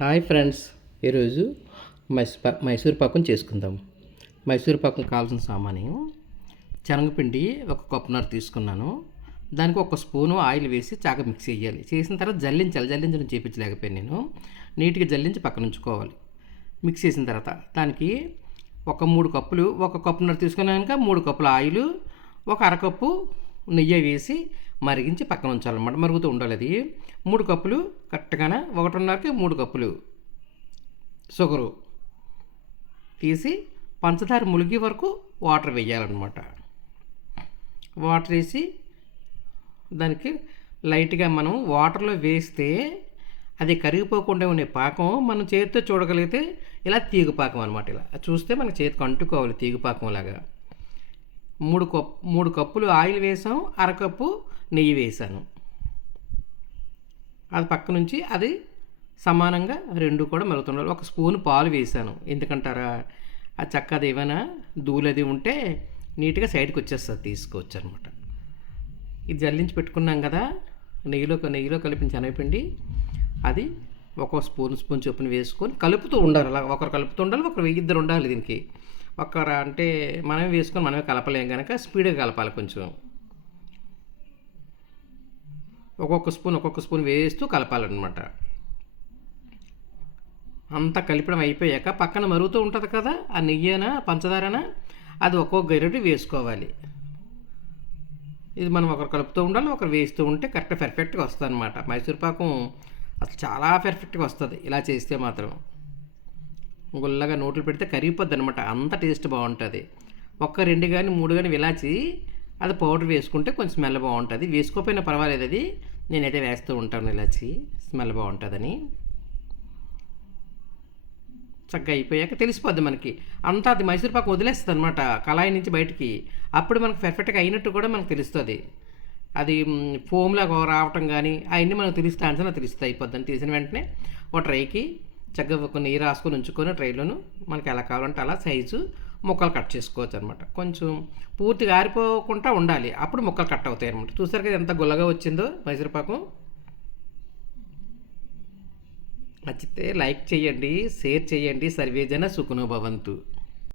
Hi friends ఈరోజు మైసూర్ పా మైసూర్ పాకం చేసుకుందాం. మైసూర్ పాకం కావాల్సిన సామాను శనగపిండి ఒక కప్పున్నర తీసుకున్నాను. దానికి ఒక స్పూను ఆయిల్ వేసి చాక మిక్స్ చేయాలి. చేసిన తర్వాత జల్లించాలి. జల్లించడం చేపించలేకపోయాను నేను. నీట్గా జల్లించి పక్కన ఉంచుకోవాలి. మిక్స్ చేసిన తర్వాత దానికి ఒక మూడు కప్పులు ఒక కప్పున్నర తీసుకున్నాక మూడు కప్పుల ఆయిల్ ఒక అరకప్పు నెయ్యి వేసి మరిగించి పక్కన ఉంచాలన్నమాట. మరుగుతూ ఉండాలి అది. మూడు కప్పులు కరెక్ట్గానే ఒకటిన్నరకి మూడు కప్పులు షుగరు తీసి పంచదార ములిగి వరకు వాటర్ వేయాలన్నమాట. వాటర్ వేసి దానికి లైట్గా మనం వాటర్లో వేస్తే అది కరిగిపోకుండా ఉండే పాకం మనం చేతితో చూడగలిగితే ఇలా తీగ పాకం అనమాట ఇలా. చూస్తే మనకి చేతికి అంటుకోవాలి తీగ పాకం లాగా మూడు కప్ మూడు కప్పులు ఆయిల్ వేసాం అరకప్పు నెయ్యి వేసాను అది పక్క నుంచి అది సమానంగా రెండు కూడా మెలుతుండాలి ఒక స్పూన్ పాలు వేసాను ఎందుకంటారా? ఆ చక్క అది ఏమైనా దూలది ఉంటే నీట్గా సైడ్కి వచ్చేస్తుంది తీసుకోవచ్చు అనమాట ఇది జల్లించి పెట్టుకున్నాం కదా నెయ్యిలో నెయ్యిలో కలిపిన శనగపిండి అది ఒక స్పూన్ స్పూన్ చొప్పున వేసుకొని కలుపుతూ ఉండాలి. అలా ఒకరు కలుపుతూ ఉండాలి ఒకరు ఇద్దరు ఉండాలి దీనికి. ఒకరు అంటే మనమే వేసుకొని మనమే కలపలేం కనుక స్పీడ్గా కలపాలి కొంచెం. ఒక్కొక్క స్పూన్ ఒక్కొక్క స్పూన్ వేస్తూ కలపాలన్నమాట. అంతా కలిపడం అయిపోయాక పక్కన మరుగుతూ ఉంటుంది కదా ఆ నెయ్యేనా పంచదారన అది ఒక్కొక్క గరిటె వేసుకోవాలి. ఇది మనం ఒకరు కలుపుతూ ఉండాలి ఒకరు వేస్తూ ఉంటే కరెక్ట్ పెర్ఫెక్ట్గా వస్తుంది అనమాట మైసూర్పాకం అసలు చాలా పెర్ఫెక్ట్గా వస్తుంది ఇలా చేస్తే మాత్రం. గుల్లగా నోట్లు పెడితే కరిగిపోద్ది అనమాట అంత టేస్ట్ బాగుంటుంది. ఒక్క రెండు కానీ మూడు కానీ విలాచి అది పౌడర్ వేసుకుంటే కొంచెం స్మెల్ బాగుంటుంది. వేసుకోకపోయినా పర్వాలేదు అది నేనైతే వేస్తూ ఉంటాను ఇలాచి. స్మెల్ బాగుంటుందని. చక్కగా అయిపోయాక తెలిసిపోద్ది మనకి. అంతా అది మైసూర్ పాకు వదిలేస్తుంది అనమాట కళాయి నుంచి బయటికి. అప్పుడు మనకు పర్ఫెక్ట్గా అయినట్టు కూడా మనకు తెలుస్తుంది. అది ఫోమ్లాగా రావటం కానీ అవన్నీ మనకు తెలిస్తే అంచనా తెలుస్తాయి అయిపోద్దని తెలిసిన వెంటనే ఒక ట్రైకి చక్కగా కొన్ని నీరు రాసుకొని ఉంచుకొని ట్రైలోను మనకి ఎలా కావాలంటే అలా సైజు ముక్కలు కట్ చేసుకోవచ్చు అనమాట కొంచెం పూర్తిగా ఆరిపోకుండా ఉండాలి. అప్పుడు ముక్కలు కట్ అవుతాయి అనమాట చూసారు కదా ఎంత గుల్లగా వచ్చిందో మైసూరుపాకం నచ్చితే లైక్ చేయండి షేర్ చేయండి. సర్వేజన సుఖనుభవంతు